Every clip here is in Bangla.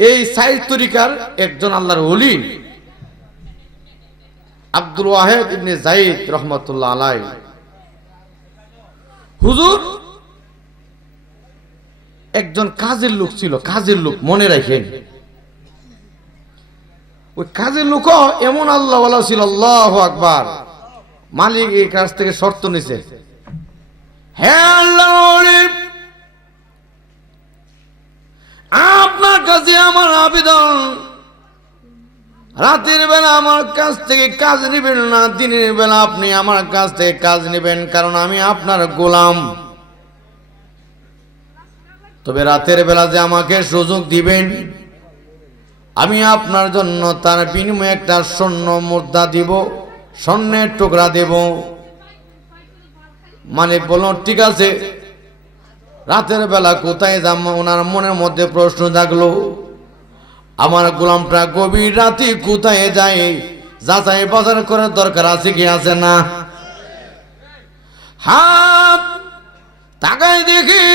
এই সাইদ তরিকার একজন আল্লাহর ওলি আব্দুল ওয়াহেদ ইবনে যায়েদ রহমাতুল্লাহ আলাইহি। হুজুর একজন কাজের লোক ছিল, কাজের লোক মনে রাখেন। ওই কাজের লোক এমন আল্লাহ ওয়ালা ছিল, আল্লাহু আকবার। মালিক এই কাজ থেকে শর্ত নিছে, হ্যাঁ আল্লাহর ওলি, আপনার কাছে আমার আবেদন, রাতের বেলা আমার কাছ থেকে কাজ নেবেন না, দিনের বেলা আপনি আমার কাছ থেকে কাজ নেবেন, কারণ আমি আপনার গোলাম। তবে রাতের বেলা যে আমাকে সুযোগ দিবেন, আমি আপনার জন্য তার বিনিময়ে একটা স্বর্ণ মুদ্রা দিব, স্বর্ণের টুকরা দেব। মালিক বলল ঠিক আছে। রাতের বেলা কোথায় যাব? ওনার মনের মধ্যে প্রশ্ন জাগলো, আমার গোলামটা গভীর রাতে কোথায় যায়, যাচাই বাজার করার দরকার আছে কি আছে না? হাত তাকায় দেখি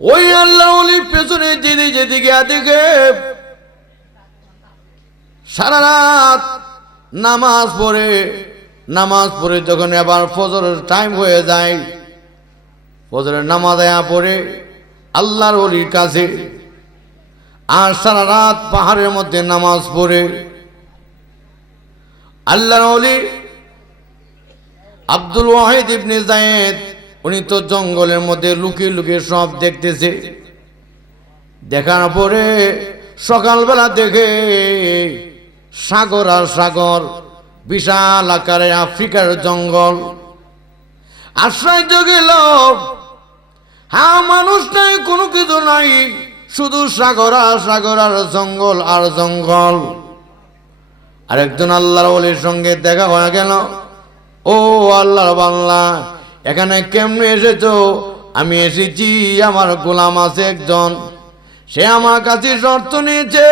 ওই আল্লাহ ওলি পেছনে যেদিকে দেখে সারা রাত নামাজ পড়ে যখন আবার ফজরের টাইম হয়ে যায়, ফজরের নামাজ পড়ে আল্লাহর ওলির কাছে, আর সারা রাত পাহাড়ের মধ্যে নামাজ পড়ে আল্লাহর ওলি আব্দুল ওয়াহিদ ইবনে যায়েদ, উনি তো জঙ্গলের মধ্যে লুকিয়ে লুকিয়ে সব দেখতেছে। দেখার পরে সকালবেলা দেখে সাগর আর সাগর, বিশাল আকারে আফ্রিকার জঙ্গল। আশ্চর্য গেল, হ্যাঁ মানুষ নাই, কোনো কিছু নাই, শুধু সাগর আর সাগর আর জঙ্গল আর জঙ্গল। আরেকজন আল্লাহর ওলির সঙ্গে দেখা হয়ে গেল, ও আল্লাহর বান্দা, এখানে কেমনে এসেছো? আমি এসেছি, আমার গোলাম আছে একজন, সে আমার কাছে শর্ত নিয়েছে,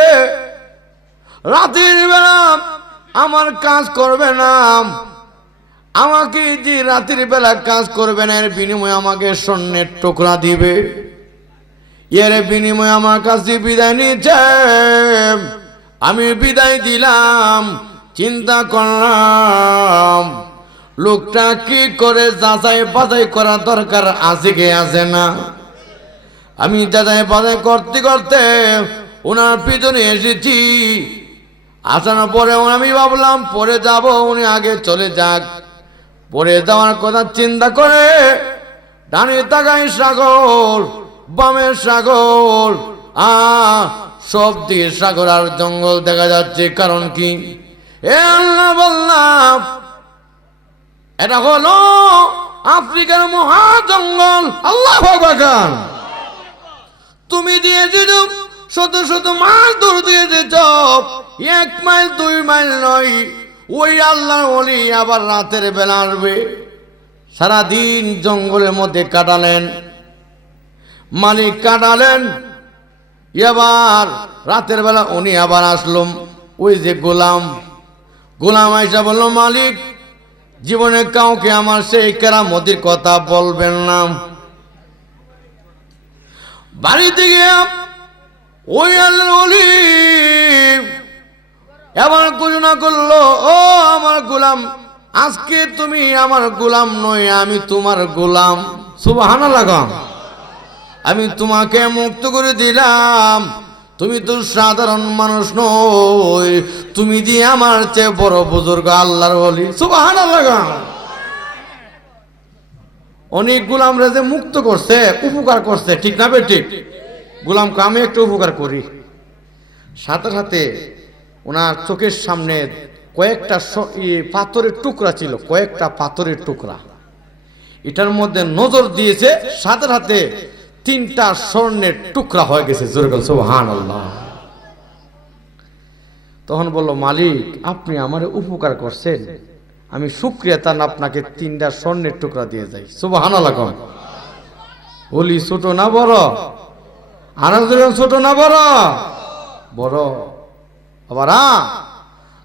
রাতের বেলা আমার কাজ করবে না, আমাকে যে রাতের বেলা কাজ করবে না এর বিনিময়ে আমাকে স্বর্ণের টুকরা দিবে। এর বিনিময়ে আমার কাছে বিদায় নিয়েছে, আমি বিদায় দিলাম। চিন্তা করলাম লোকটা কি করে যাচাই বাছাই করা দরকার আছে কি আছে না। আমি যাচাই বাছাই করতে করতে ওনার পিছনে এসেছি। আসার পরে আমি ভাবলাম পরে যাব, উনি আগে চলে যাক। পরে যাওয়ার কথা চিন্তা করে ডানে তাকাই সাগর, বামে সাগর, সব দিয়ে সাগর আর জঙ্গল দেখা যাচ্ছে। কারণ কি? এ আল্লাহ বললাম, এটা হলো আফ্রিকার মহা জঙ্গল। আল্লাহু আকবার। তুমি দিয়েছ শত শত মাইল দূর দিয়েছ, 1 মাইল 2 মাইল নয়। ওই আল্লাহর ওলি আবার রাতের বেলা আসবে। সারাদিন জঙ্গলের মধ্যে কাটালেন, মালিক কাটালেন। এবার রাতের বেলা উনি আবার আসলো, ওই যে গোলাম আইসা বলল, মালিক জীবনে কাউকে আমার সেই কেরামতির কথা বলবেন না। বাড়িতে গিয়ে ওই আল্লাহর ওলি এবার ঘোষণা করলো, ও আমার গোলাম, আজকে তুমি আমার গোলাম নয়, আমি তোমার গোলাম। সুবহানাল্লাহ। আমি তোমাকে মুক্ত করে দিলাম। তুমি তো সাধারণ মানুষ নই, তুমি দিয়ে আমার চেয়ে বড় বুজুর্গ আল্লাহর ওলি। সুবহানাল্লাহ। অনেক গোলামরা যে মুক্ত করছে, উপকার করছে, ঠিক না বেঠিক? গোলামকে আমি একটু উপকার করি। সাথে সাথে ওনার চোখের সামনে কয়েকটা পাথরের টুকরা ছিল, কয়েকটা পাথরের টুকরা। এটার মধ্যে নজর দিয়েছে, সাথে সাথে 3টা স্বর্ণের টুকরা হয়ে গেছে। জোরে বল সুবহানাল্লাহ। তখন বলল, মালিক আপনি আমার উপকার করছেন, আমি শুকরিয়া তান আপনাকে 3টা স্বর্ণের টুকরা দিয়ে যাই। সুবহানাল্লাহ। ওলি ছোট না বড়? আর ছোট না বড়? বড়। আবার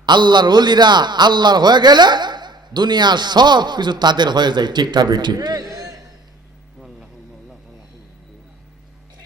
আল্লাহর ওলিরা আল্লাহর হয়ে গেলে দুনিয়া সব কিছু তাদের হয়ে যায়, ঠিক না বেঠিক?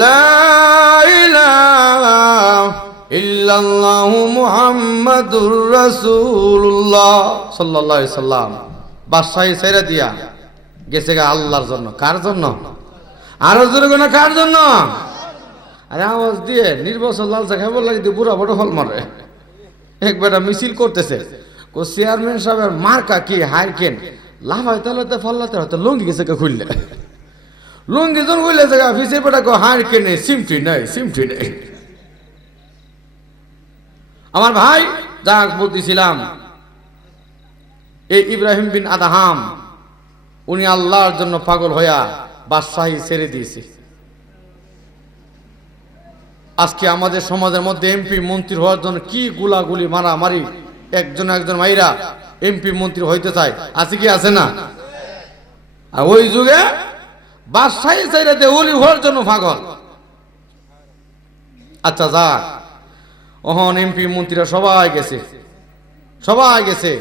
লা ইলাহা ইল্লাল্লাহু মুহাম্মাদুর রাসূলুল্লাহ সাল্লাল্লাহু আলাইহি সাল্লাম বাদশাহী ছেড়ে দিয়া গেছে গা আল্লাহর জন্য। কার জন্য? আরো জোরে কোন কার জন্য? আরে আওয়াজ দিয়ে নির্বাচন লাল চা খাবার লাগে দিয়ে বুড়া বড় ফল মারে। একবার মিছিল করতেছে, চেয়ারম্যান সাহেবের মার্কা কি হারকেন লাভ হয় তাহলে ফল্লাতে হয়তো লুঙ্গি গেছে খুললে, লুঙ্গি জন খুললে ফিসে পেটা হারকেন নেই, সিমটি নেই, সিমটি নেই। আমার ভাই যা বলতেছিলাম, এই ইব্রাহিম বিন আদহাম উনি আল্লাহর জন্য পাগল হইয়া বাদশাহী ছেড়ে দিয়েছে। আজকে আমাদের সমাজের মধ্যে এমপি মন্ত্রী হওয়ার জন্য কি গুলাগুলি মারামারি, একজন একজন মাইরা এমপি মন্ত্রী হইতে চায়, আছে কি আছে না? আর ওই যুগে বাদশাহী ছেড়ে দিয়ে ওলি হওয়ার জন্য পাগল। আচ্ছা যা, ওহন এমপি মন্ত্রীরা সবাই গেছে, সবাই গেছে।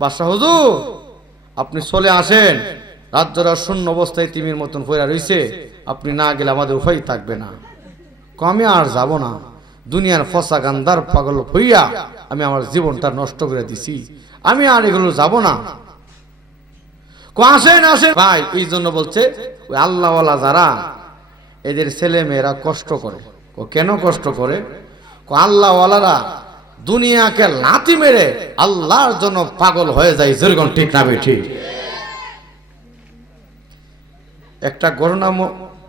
বাদশাহ হুজুর আপনি চলে আসেন, রাজ্যরা শূন্য অবস্থায় তিমির মতন পড়ে রইছে, আপনি না গেলে আমাদের উপায় থাকবে না। আমি আর যাব না, দুনিয়ার ফসা গান্দার পাগল হইয়া আমি আমার জীবনটা নষ্ট করে দিছি, আমি আর এগুলো যাব না। আসেন আসেন ভাই, এই জন্য বলছে ওই আল্লাহওয়ালা যারা এদের ছেলে মেয়েরা কষ্ট করে। কেন কষ্ট করে? আল্লাহওয়ালারা দুনিয়াকে লাথি মেরে আল্লাহর জন্য পাগল হয়ে যায়। যেরকম ঠিক না ঠিক? একটা ঘটনা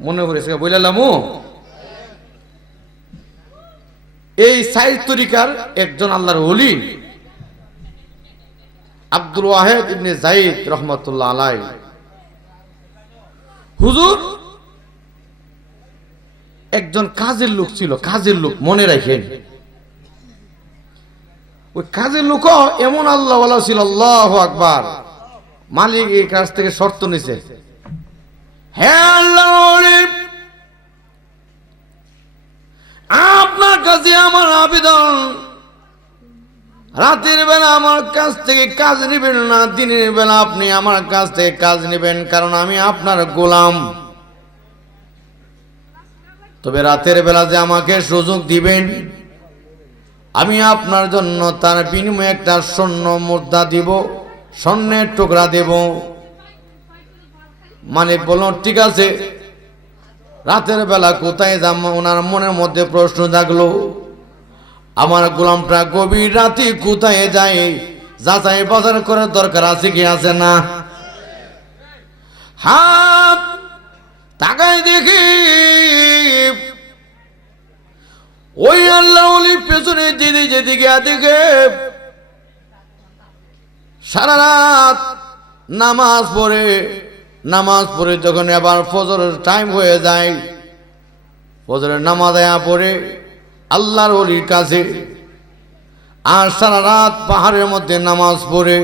মনে পড়েছে, বললাম এই সাইদ তরিকার একজন আল্লাহর ওলি আব্দুল ওয়াহেদ ইবনে যায়েদ রহমাতুল্লাহ আলাইহি, হুজুর একজন কাজের লোক ছিল, কাজের লোক মনে রাখেন। ওই কাজের লোক এমন আল্লাহওয়ালা ছিল, আল্লাহু আকবার। মালিক এই কাজ থেকে শর্ত নিছে, হ্যাঁ আল্লাহর ওলি, আপনার কাছে আমার আবেদন, রাতের বেলা আমার কাছ থেকে কাজ নেবেন না, দিনের বেলা আপনি আমার কাছ থেকে কাজ নেবেন, কারণ আমি আপনার গোলাম। তবে রাতের বেলা যে আমাকে সুযোগ দিবেন, আমি আপনার জন্য তার বিনিময়ে একটা স্বর্ণ মুদ্রা দিব, স্বর্ণের টুকরা দেব। মালিক বলল ঠিক আছে। রাতের বেলা কোথায় যাব? ওনার মনের মধ্যে প্রশ্ন জাগলো, আমার গোলামটা গভীর রাতে কোথায় যায়? যাচাই বাজার করার দরকার আছে কি আছে না? হাত তাকায় দেখি ওই আল্লাহ ওলির পেছনে যেদিকে দেখে সারা রাত নামাজ পড়ে যখন আবার ফজরের টাইম হয়ে যায়, ফজরের নামাজ পড়ে আল্লাহর ওলির কাছে, আর সারা রাত পাহাড়ের মধ্যে নামাজ পড়ে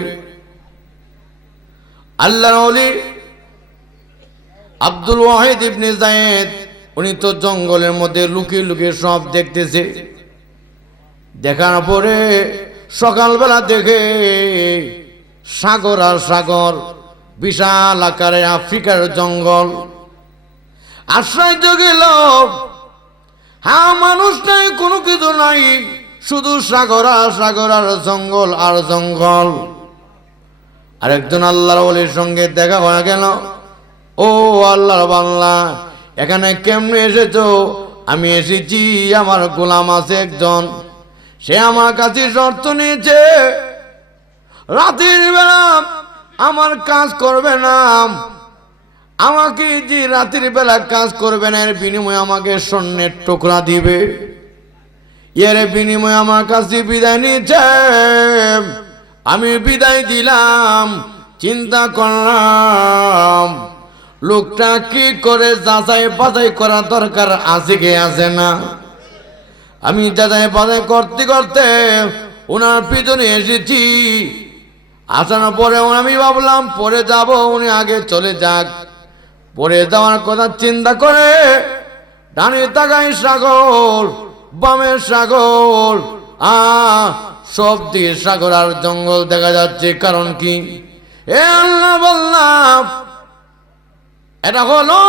আল্লাহর ওলি আব্দুল ওয়াহিদ ইবনে যায়েদ উনি তো জঙ্গলের মধ্যে লুকিয়ে লুকিয়ে সব দেখতেছে। দেখার পরে সকালবেলা দেখে সাগর আর সাগর, বিশাল আকারে আফ্রিকার জঙ্গল। আশ্চর্য গেল, হ্যাঁ মানুষ নাই, কোনো কিছু নাই, শুধু সাগর আর সাগর আর জঙ্গল আর জঙ্গল। আরেকজন আল্লাহর ওলির সঙ্গে দেখা হয়ে গেল, ও আল্লাহর বান্দা এখানে কেমনে এসেছো? আমি এসেছি, আমার গোলাম আছে একজন, সে আমার কাছে শর্ত নিয়েছে, রাতের বেলা আমার কাজ করবে না, আমাকে যে রাতের বেলা কাজ করবে না এর বিনিময়ে আমাকে স্বর্ণের টুকরা দিবে। এর বিনিময়ে আমার কাছে বিদায় নিচ্ছে। আমি বিদায় দিলাম, চিন্তা করলাম লোকটা কি করে যাচাই বাছাই করা দরকার আছে কি আছে না। আমি যাচাই বাছাই করতে করতে ওনার পিছনে এসেছি। আসার পরে আমি ভাবলাম পরে যাব, উনি আগে চলে যাক। পরে যাওয়ার কথা চিন্তা করে ডানে তাকাই সাগর, বামে সাগর, সব দিয়ে সাগর আর জঙ্গল দেখা যাচ্ছে। কারণ কি? এ আল্লাহ বললাম এটা হলো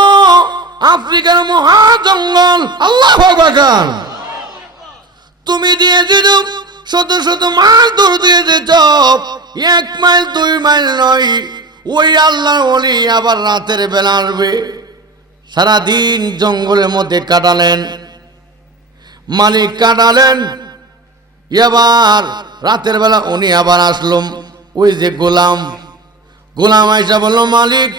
আফ্রিকার মহা জঙ্গল, আল্লাহু আকবার। তুমি দিয়ে দিও শত শত মাইল দূর দিয়ে দিত, 1 মাইল 2 মাইল নয়। ওই আল্লাহর ওলি আবার রাতের বেলা আসবে। সারাদিন জঙ্গলের মধ্যে কাটালেন, মালিক কাটালেন। এবার রাতের বেলা উনি আবার আসলো। ওই যে গোলাম আইসা বলল, মালিক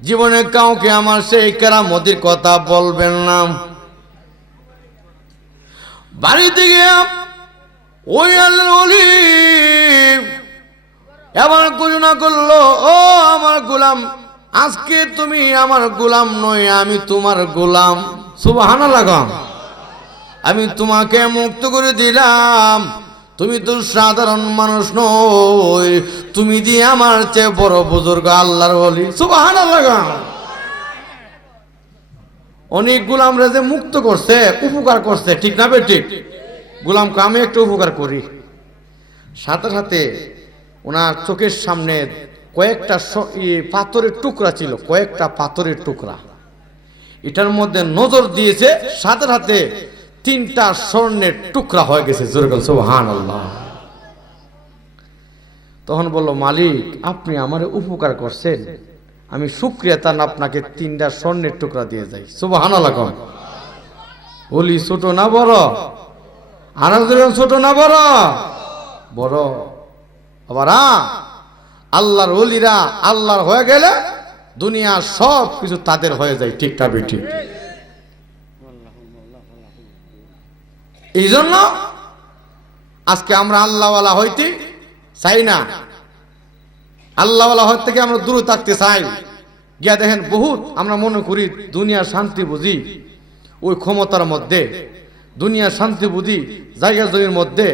জীবনে কাউকে আমার সেই কেরামতির কথা বলবেন না। বাড়িতে গিয়ে ওই আল্লাহর ওলি এবার ঘোষণা করলো, ও আমার গোলাম, আজকে তুমি আমার গোলাম নয়, আমি তোমার গোলাম। সুবহানাল্লাহ। আমি তোমাকে মুক্ত করে দিলাম। তুমি তো সাধারণ মানুষ নই, তুমি দিয়ে আমার চেয়ে বড় বুজুর্গ আল্লাহর ওলি। সুবহানাল্লাহ। অনেক গোলামরা যে মুক্ত করছে, উপকার করছে, ঠিক না বেঠিক? গোলামকে আমি একটু উপকার করি। সাথে সাথে ওনার চোখের সামনে কয়েকটা পাথরের টুকরা ছিল, কয়েকটা পাথরের টুকরা। এটার মধ্যে নজর দিয়েছে, সাথে সাথে 3টা স্বর্ণের টুকরা হয়ে গেছে। সুবহানাল্লাহ। তখন বলল, মালিক আপনি আমার উপকার করছেন, আমি শুকরিয়া তান আপনাকে 3টা স্বর্ণের টুকরা দিয়ে যাই। সুবহানাল্লাহ। ওলি ছোট না বড়? আর ছোট না বড়? বড়। আবার আল্লাহর ওলিরা আল্লাহর হয়ে গেলে দুনিয়া সব কিছু তাদের হয়ে যায়, ঠিক না বেঠিক? এই জন্য আজকে আমরা আল্লাহওয়ালা হইতে চাই না, আল্লাহওয়ালা হইতে থেকে আমরা দূরে থাকতে চাই। গিয়া দেখেন বহুত আমরা মনে করি দুনিয়ার শান্তি বুঝি ওই ক্ষমতার মধ্যে, দুনিয়ার শান্তি বুঝি জায়গা জমির মধ্যে,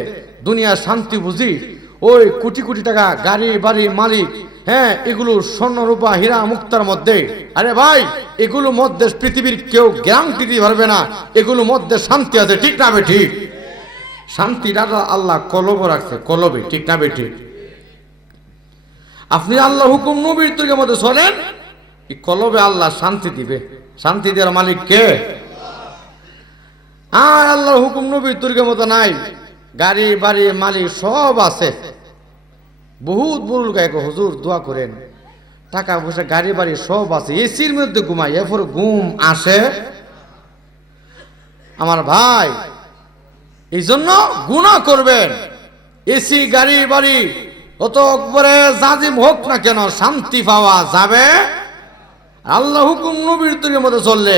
দুনিয়ার শান্তি বুঝি ওই কোটি কোটি টাকা গাড়ি বাড়ি মালিক, হ্যাঁ এগুলো স্বর্ণ রূপা হীরা মুক্তার মধ্যে। আরে ভাই, এগুলো মধ্যে পৃথিবীর কেউ গ্যারান্টি দিতে পারবে না এগুলোর মধ্যে শান্তি আছে, ঠিক না বেঠিক? শান্তিটা আল্লাহ কলব রাখছে, কলবে, ঠিক না বেঠিক? আপনি আল্লাহ হুকুম নবীর তরিকার মধ্যে চলেন, এই কলবে আল্লাহ শান্তি দিবে। শান্তি দেওয়ার মালিক কে? আর আল্লাহর হুকুম নবীর তরিকার মতো নাই, গাড়ি বাড়ি মালিক সব আছে। বহুত বলুল গায়ক, হুজুর দোয়া করেন, টাকা পয়সা গাড়ি বাড়ি সব আছে, এসির মধ্যে ঘুমাই, এরপর ঘুম আসে? আমার ভাই, এই জন্য গুনাহ করবেন। এসি গাড়ি বাড়ি অত করে জাজিম হোক না কেন, শান্তি পাওয়া যাবে? আল্লাহ হুকুম নবীর তরিকার মতো চললে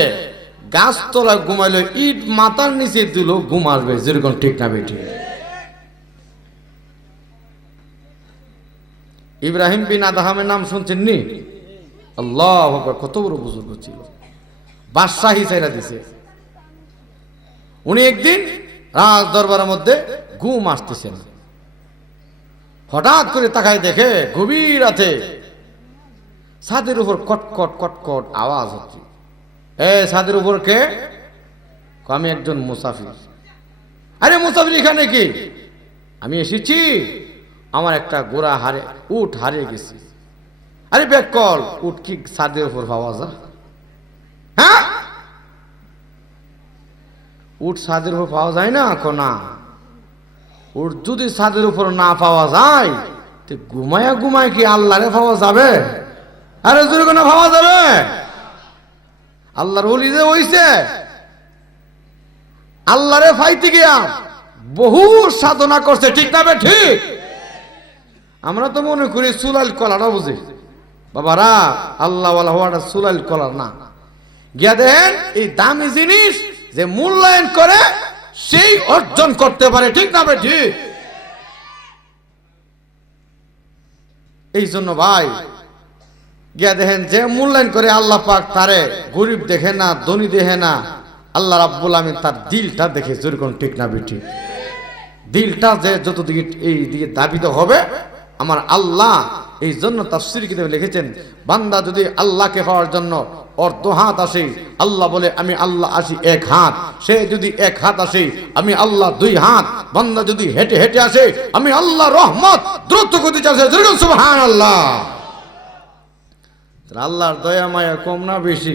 গাছতলায় ঘুমাইলো, ইট মাথার নিচে দিল, ঘুম আসবে, যেরকম, ঠিক না বেঠিক? ইব্রাহিম বিন আদহামের নাম শুনছেন নি? আল্লাহু আকবার, কত বড় বুজুর্গ ছিল, বাদশাহী চাইরা দিছে। উনি একদিন রাজ দরবারের মধ্যে ঘুম আসতেছেন, হঠাৎ করে তাকায় দেখে গভীর রাতে ছাদের উপর কটকট কটকট আওয়াজ হচ্ছে। ছাদের উপর কে? আমি একজন মুসাফির। আরে মুসাফির এখানে কি? আমি এসেছি, আমার একটা ঘোড়া উট হারিয়ে গেছি। আরে বেকল, উট কি ছাদের উপর পাওয়া যায়? হ্যাঁ, উট ছাদের উপর পাওয়া যায় না? না, উট যদি ছাদের উপর না পাওয়া যায়, তো ঘুমায়া ঘুমায় কি আল্লাহরে পাওয়া যাবে? আরে যদি কোনো পাওয়া যাবে? আল্লাহর ওলি যে হইছে, আল্লাহরে পাইতে গিয়া বহু সাধনা করছে, ঠিক না ঠিক? আমরা তো মনে করি সুলাইল কলাটা বুঝি, বাবারা আল্লাহওয়ালা হওয়াটা সুলাইল কলার না। গিয়া দেন এই দামি জিনিস যে মূল্যায়ন করে সেই অর্জন করতে পারে, ঠিক না ঠিক? এই জন্য ভাই গিয়া দেখেন যে মূল্যায়ন করে আল্লাহ পাক তারে গরিব দেখে না, ধনী দেখে না, আল্লাহ রাব্বুল আমিন তার দিলটা দেখে, যেরকম, ঠিক না ঠিক? দিলটা যে যতদিকে এই দিকে দাবিত হবে আমার আল্লাহ। এই জন্য তাফসীর কিতাবে লিখেছেন, বান্দা যদি আল্লাহকে পাওয়ার জন্য অর্ধ হাত আসে, আল্লাহ বলে আমি আল্লাহ আসি 1 হাত। সে যদি 1 হাত আসে, আমি আল্লাহ 2 হাত। বান্দা যদি হেঁটে হেঁটে আসে, আমি আল্লাহ রহমত দ্রুত গতিতে আসে, সুবহানাল্লাহ। আল্লাহর দয়া মায়া কম না বেশি?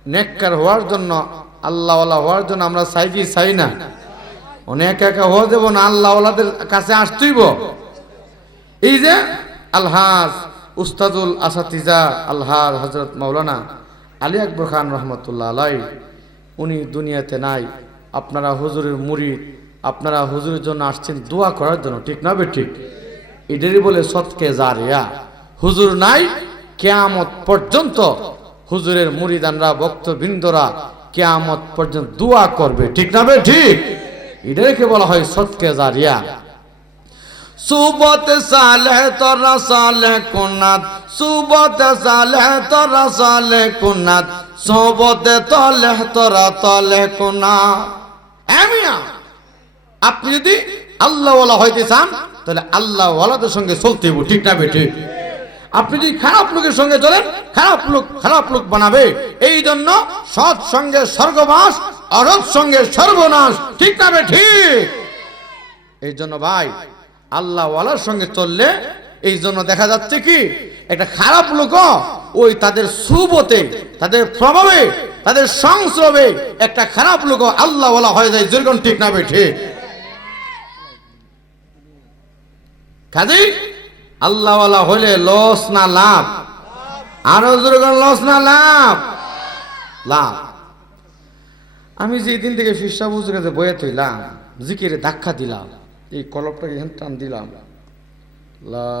নেককার হওয়ার জন্য, আল্লাহওয়ালা হওয়ার জন্য আমরা চাই কি চাই না? অনেক একা হওয়া দেব না, আল্লাহওয়ালাদের কাছে আসতেইব। এই যে আলহাজ উস্তাদুল আসাতিজা আলহাজ হযরত মাওলানা আলী আকবর খান রহমতুল্লাহ আলাই, উনি দুনিয়াতে নাই। আপনারা হুজুরের মুরিদ, আপনারা হুজুরের জন্য আসছেন দোয়া করার জন্য, ঠিক না বে ঠিক? এটারই বলে সৎকে জারিয়া। হুজুর নাই, কিয়ামত পর্যন্ত হুজুরের মুরিদানরা, ভক্তবৃন্দরা কিয়ামত পর্যন্ত দোয়া করবে, ঠিক না বে ঠিক? এটাকে বলা হয় সৎকে জারিয়া। সুবত সালেহ তোরা সালেহ কুনাত, সুবত সালেহ তোরা সালেহ কুনাত, সোবতে তলেহ তোরা তলেহ কুনাত। এমিয়া, আপনি যদি আল্লাহওয়ালা হইতে চান তাহলে আল্লাহওয়ালাদের সঙ্গে চলতে হবে, ঠিক না বেঠিক? আপনি যদি খারাপ লোকের সঙ্গে চলেন, খারাপ লোক বানাবে। এই জন্য সৎ সঙ্গে স্বর্গবাস, অসৎ সঙ্গে সর্বনাশ, ঠিক না বেঠিক? এই জন্য ভাই, আল্লাহওয়ালার সঙ্গে চললে, এই জন্য দেখা যাচ্ছে কি একটা খারাপ লোক ওই তাদের সুবতে, তাদের প্রভাবে, তাদের সংস্রবে একটা খারাপ লোক আল্লাহওয়ালা হয়ে যায়, যেরকম, ঠিক না বেঠিক? কাজেই আল্লাহওয়ালা হলে লস না লাভ? আরো যেরকম লস না লাভ? লাভ। আমি যেদিন থেকে ফিরসা হুজুরের কাছে বয়ে থইলাম, জিকিরে ধাক্কা দিলাম, এই কলপটাকে এখানে টান দিলাম, লা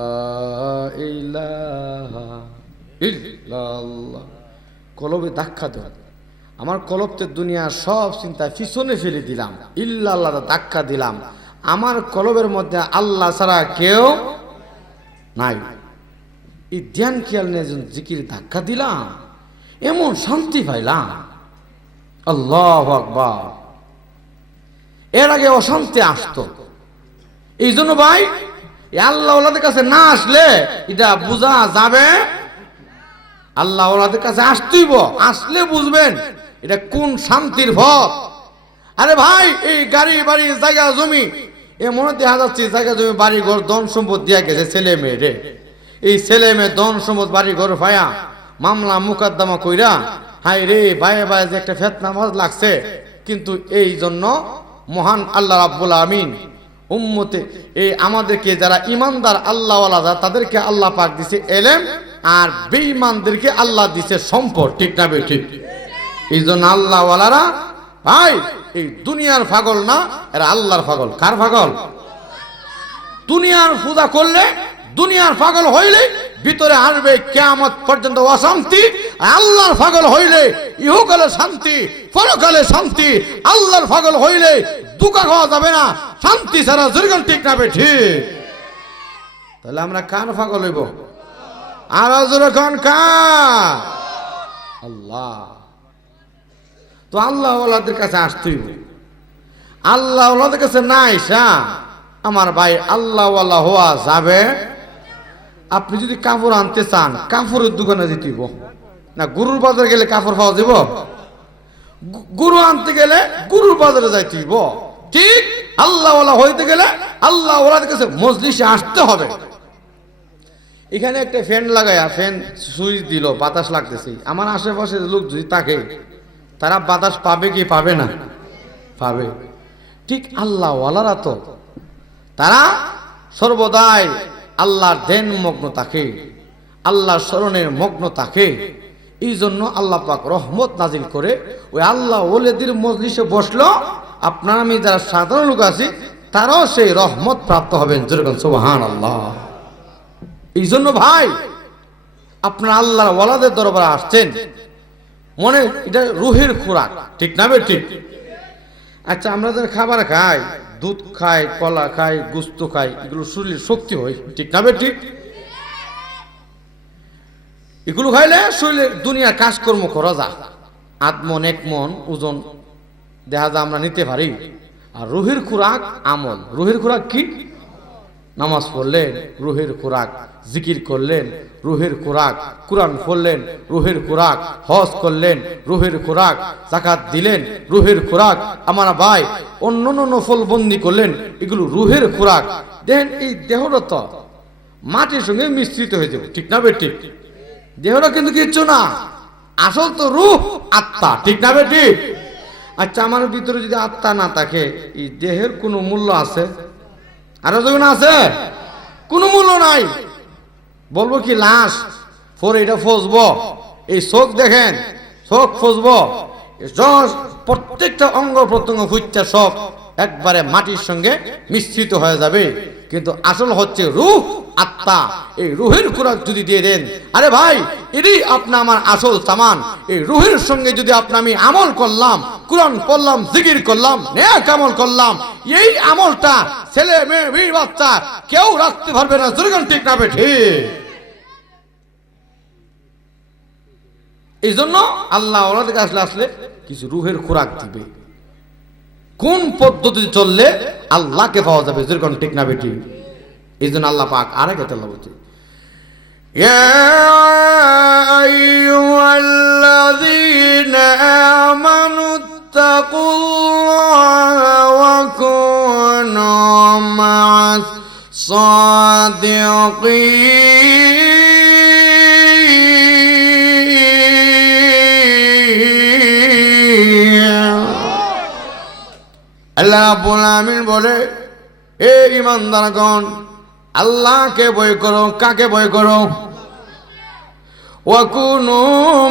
ইলাহা ইল্লাল্লাহ, কলবে ধাক্কা দেওয়া। আমার কলবতে দুনিয়ার সব চিন্তা পিছনে ফেলে দিলাম, ইল্লাল্লাহ ধাক্কা দিলাম। আমার কলবের মধ্যে আল্লাহ ছাড়া কেউ নাই। এই ধ্যান খেয়াল নিয়ে জিকির ধাক্কা দিলাম, এমন শান্তি পাইলাম, আল্লাহু আকবার। এর আগে অশান্তি আসতো। এই জন্য ভাই, আল্লাহওয়ালাদের কাছে না আসলে এটা বোঝা যাবে। আল্লাহওয়ালাদের কাছে আসতেইব, আসলে বুঝবেন এটা কোন শান্তির পথ। আরে ভাই, এই গাড়ি বাড়ি জায়গা জমি, এ মনে দেখা যাচ্ছে জায়গা জমি বাড়ি ঘর ধন সম্পদ দিয়া গেছে ছেলে মেয়েরে। এই ছেলে মেয়ে ধন সম্পদ বাড়ি ঘর পায়া মামলা মুকদ্দমা কইরা, হাই রে ভাইয়ে ভাই যে একটা ফিতনা লাগছে। কিন্তু এই জন্য মহান আল্লাহ রাব্বুল আমিন উম্মতে, এই আমাদেরকে যারা ইমানদার আল্লাহওয়ালা, তাদেরকে আল্লাহ পাক দিছে এলেম, আর বেঈমানদেরকে আল্লাহ দিছে সম্পদ, ঠিক না ঠিক? এই জন্য আল্লাহওয়ালারা ভাই এই দুনিয়ার পাগল না, এরা আল্লাহর পাগল। কার পাগল? দুনিয়ার পূজা করলে, দুনিয়ার পাগল হইলে ভিতরে আসবে কিয়ামত পর্যন্ত অশান্তি। আল্লাহর পাগল হইলে ইহকালে শান্তি, পরকালে শান্তি। আল্লাহর পাগল হইলে দুঃখা খাওয়া যাবে না, শান্তি ছাড়া, যেরকম, ঠিক না ঠিক? তাহলে আমরা কার পাগল হইব? আর যেরকম কার? আল্লাহ। তো আল্লাহওয়ালাদের কাছে আসতেই হবে। আল্লাহওয়ালাদের কাছে না আইসা আমার ভাই আল্লাহওয়ালা হওয়া যাবে? আপনি যদি কাপড় আনতে চান, কাপড়ের দোকানে যেতে হইব না, গরুর বাজারে গেলে কাপড় পাওয়া যাব? গরু আনতে গেলে গরুর বাজারে যাইতে হইব, ঠিক? আল্লাহওয়ালা হইতে গেলে আল্লাহওয়ালাদের কাছে মজলিসে আসতে হবে। এখানে একটা ফ্যান লাগায়া, ফ্যান সুইচ দিল, বাতাস লাগতেছে। আমার আশেপাশে লোক যদি থাকে, তারা বাতাস পাবে কি পাবে না? পাবে। ঠিক আল্লাহওয়ালারা তো তারা সর্বদাই আল্লাহর ধ্যান মগ্ন থাকে, আল্লাহর স্মরণের মগ্ন থাকে। এই জন্য আল্লাহ পাক রহমত নাজিল করে ওই আল্লাহ ওলিদের মজলিসে বসলো। আপনার আমি যারা সাধারণ লোক আছি, তারাও সেই রহমত প্রাপ্ত হবেন, যেরকম সুবহানাল্লাহ। এই জন্য ভাই, আপনার আল্লাহর ওয়ালাদের দরবারে আসছেন, মনে এটা রুহের খোরাক, ঠিক না ঠিক? আচ্ছা, আমরা যারা খাবার খাই, দুধ খাই, কলা খাই, গোস্ত খাই, এগুলো শরীরের শক্তি হয়, ঠিক না ঠিক? এগুলো খাইলে শরীরের দুনিয়ার কাজকর্ম করা যায়, আত্মন এক মন ওজন দেখা যায় আমরা নিতে পারি। আর রুহের খোরাক আমল। রুহের খোরাক কি? নামাজ পড়লেন, রুহের খোরাক। জিকির করলেন, রুহের খোরাক। কুরআন পড়লেন, রুহের খোরাক। হজ করলেন, রুহের খোরাক। যাকাত দিলেন, রুহের খোরাক। আমার ভাই অন্য নফল বন্দি করলেন, এগুলো রুহের খোরাক। দেখেন, এই দেহটা তো মাটির সঙ্গে মিশ্রিত হয়ে যাবে, ঠিক না ঠিক? দেহটা কিন্তু কিচ্ছু না, আসল তো রূহ আত্মা, ঠিক না বেটি? আচ্ছা, আমার ভিতরে যদি আত্মা না থাকে, এই দেহের কোনো মূল্য আছে? আরো যখন আছে, কোনো মূল্য নাই। বলবো কি লাশ, ফোর এটা ফসবো। এই চোখ দেখেন, চোখ ফসবো, প্রত্যেকটা অঙ্গ প্রত্যঙ্গ ফুচ্চা সব একবারে মাটির সঙ্গে মিশ্রিত হয়ে যাবে। কিন্তু আসল হচ্ছে রূহ আত্মা। এই রুহের খোরাক যদি দিয়ে দেন, আরে ভাই, এটাই আপনি আমার আসল সামান। এই রুহের সঙ্গে যদি আমি আমল করলাম, কুরআন পড়লাম, জিকির করলাম, নেক আমল করলাম, এই আমলটা ছেলে মেয়ে বীর বাচ্চা কেউ রাখতে পারবে না। জোরগান ঠিক না বেঠি? এই জন্য আল্লাহ ওনাদের কাছে আসলে কিছু রুহের খোরাক দিবে। কোন পদ্ধতি চললে আল্লাহকে পাওয়া যাবে? যেরকম ঠিক না বেটি? এই জন্য আল্লাহ পাক আরেক আয়াতে বলছে, ইয়া আইয়ুহাল্লাযীনা আমানুত্তাকুল্লাহা ওয়া কুনু মা'আস সাদিকিন। আল্লাহ রাব্বুল আমিন বলে, এ ঈমানদারগণ, আল্লাহকে ভয় করো। কাকে ভয় করো? ওয়া কুনু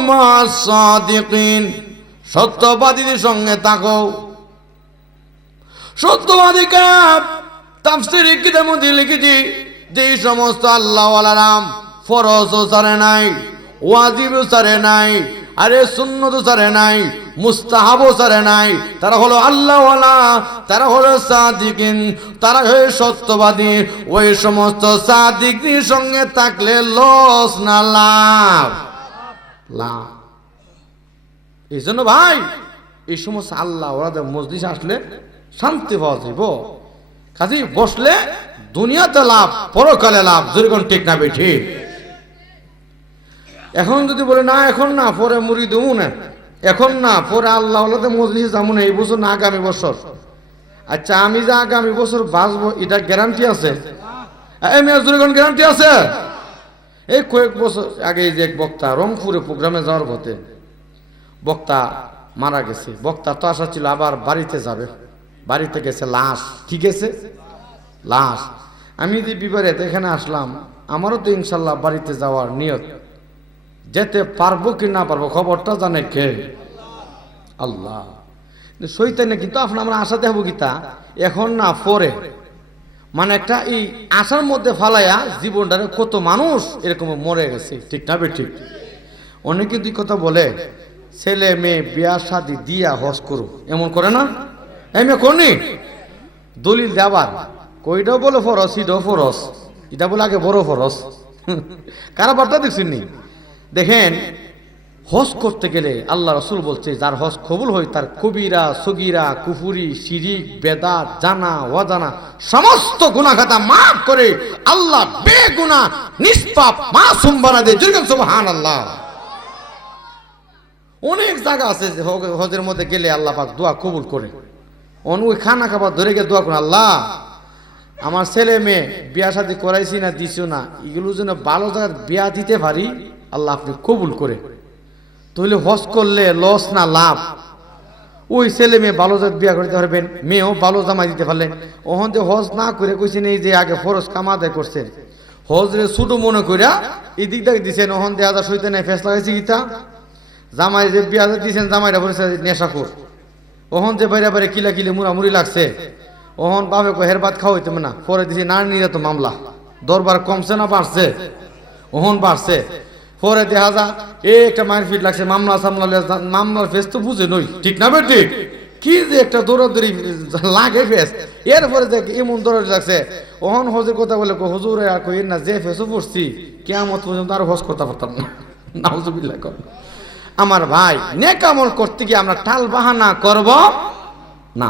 মা'আস সাদিকিন, সত্যবাদীদের সঙ্গে থাকো। সত্যবাদীকে তাফসীরে কিতাবের মধ্যে লিখেছি, যে সমস্ত আল্লাহওয়ালারা ফরজও ছাড়ে নাই, ওয়াজিবও ছাড়ে নাই, আরে সুন্নতও ছাড়ে নাই, মুস্তাহাবও ছাড়ে নাই, তারা হলো আল্লাহওয়ালা, তারা হলো সাদিকিন, তারা হলো সত্যবাদী। ওই সমস্ত সাদিকদের সঙ্গে থাকলে লস না লাভ? লাভ। এই জন্য ভাই, এই সমস্ত আল্লাহওয়ালাদের মজলিসে আসলে শান্তি পাওয়া যাইব। কাজে বসলে দুনিয়াতে লাভ, পরকালে লাভ। যেরকম ঠিক না বেঠি? এখন যদি বলে না, এখন না, পরে মুড়ি দেবো না, এখন না, পরে আল্লাহ মজলিসে যাবো না, এই বছর না, আগামী বছর। আচ্ছা, আমি যে আগামী বছর বাঁচবো, এটা গ্যারান্টি আছে? গ্যারান্টি আছে? এই কয়েক বছর আগে যে এক বক্তা রংপুরে প্রোগ্রামে যাওয়ার পথে বক্তা মারা গেছে। বক্তা তো আশা ছিল আবার বাড়িতে যাবে, বাড়িতে গেছে লাশ। ঠিক আছে, লাশ। আমি যে বিবারে এখানে আসলাম, আমারও তো ইনশাল্লাহ বাড়িতে যাওয়ার নিয়ত। যেতে পারবো কি না পারবো খবরটা জানে কে? আল্লাহ। শৈতানে কিন্তু আমরা আশা দেবো গীতা এখন না, পরে। মানে একটা এই আশার মধ্যে ফালাইয়া জীবনটারে কত মানুষ এরকম মরে গেছে। ঠিক না ঠিক? অনেকে দুই কথা বলে, ছেলে মেয়ে বিয়া শাদি দিয়া হজ করো, এমন করে না? এমনি করনি দলিল দেবার, কইটাও বলে ফরস, এটাও ফরস, এটা বলে আগে বড় ফরস। কারাবারটা দেখছেন নি? দেখেন, হজ করতে গেলে আল্লাহ রাসূল বলছে, যার হজ কবুল হয় তার কবিরা সগীরা কুফরি শিরিক বেদাত জানা অজানা সমস্ত গুনাহ খাতা মাফ করে আল্লাহ বেগুনাহ নিষ্পাপ মাসুম বানায় দেয়। জোরে সুবহানাল্লাহ। অনেক জায়গা আছে যে হজের মধ্যে গেলে আল্লাহ পাক দোয়া কবুল করে। ওই খানা খাবার ধরে গিয়ে দোয়া করে, আল্লাহ আমার ছেলে মেয়ে বিয়া শাদী করাইছি না দিছো না, এগুলো যেন ভালো জায়গায় বিয়া দিতে পারি, আল্লাহ আপনি কবুল করে। তাহলে হজ করলে লস না লাভ? ওই ছেলে মেয়ে ভালো জাত বিয়া করতে পারবেন, মেয়েও ভালো জামাই দিতে পারলেন। ওখান যে হজ না করে কইছেন এই যে আগে ফরজ কামা আদায় করছেন, হজরে ছোট মনে করিয়া এই দিক থেকে দিচ্ছেন। ওখান দিয়ে আদা সইতে নেই ফেস লাগাইছি গীতা, জামাই যে বিয়া দিয়েছেন জামাইটা বলেছে নেশাখোর। ওখান যে বাইরে বাইরে কিলা কিলে মুড়ামুড়ি লাগছে, ওহন বাপে হের ভাত খাওয়াইতে না, পরে দিছি নারীরা তো মামলা দরবার কমছে না বাড়ছে? ওহন বাড়ছে। পরে দেখা যা একটা মায়ের ফিট লাগছে, মামলা সামলা, মামলার ফেস তো বুঝে নই। ঠিক না বেটি? কি যে একটা দৌড়াদৌড়ি লাগে ফেস। এরপরে যে এমন দৌড়াদৌড়ি লাগছে, ওহন হজের কথা বলে হুজুর কই না, যে ফেসও পড়ছি কিয়ামত পর্যন্ত আর হজ করতে পারতাম না। নাউজুবিল্লাহ। আমার ভাই, নেক আমল করতে গিয়ে আমরা টাল বাহানা করব না।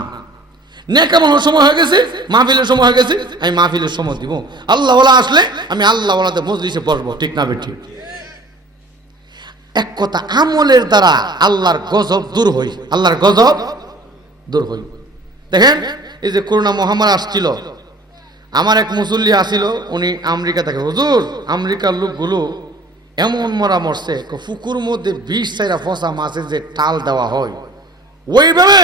নেক আমলের সময় হয়ে গেছে, মাহফিলের সময় হয়ে গেছে, আমি মাহফিলের সময় দিব। আল্লাহ ওয়ালা আসলে আমি আল্লাহ ওয়ালাতে মজলিসে বসবো। ঠিক না বেঠিক? এক কথা, আমলের দ্বারা আল্লাহর গজব দূর হই, আল্লাহর গজব দূর হই। দেখেন, এই যে করোনা মহামারী আসছিল, আমার এক মুসল্লি আসিল, উনি আমেরিকা থেকে। হুজুর, আমেরিকার লোকগুলো এমন মরা মরছে পুকুর মধ্যে 20 চাইরা ফসা মাছের যে টাল দেওয়া হয় ওইভাবে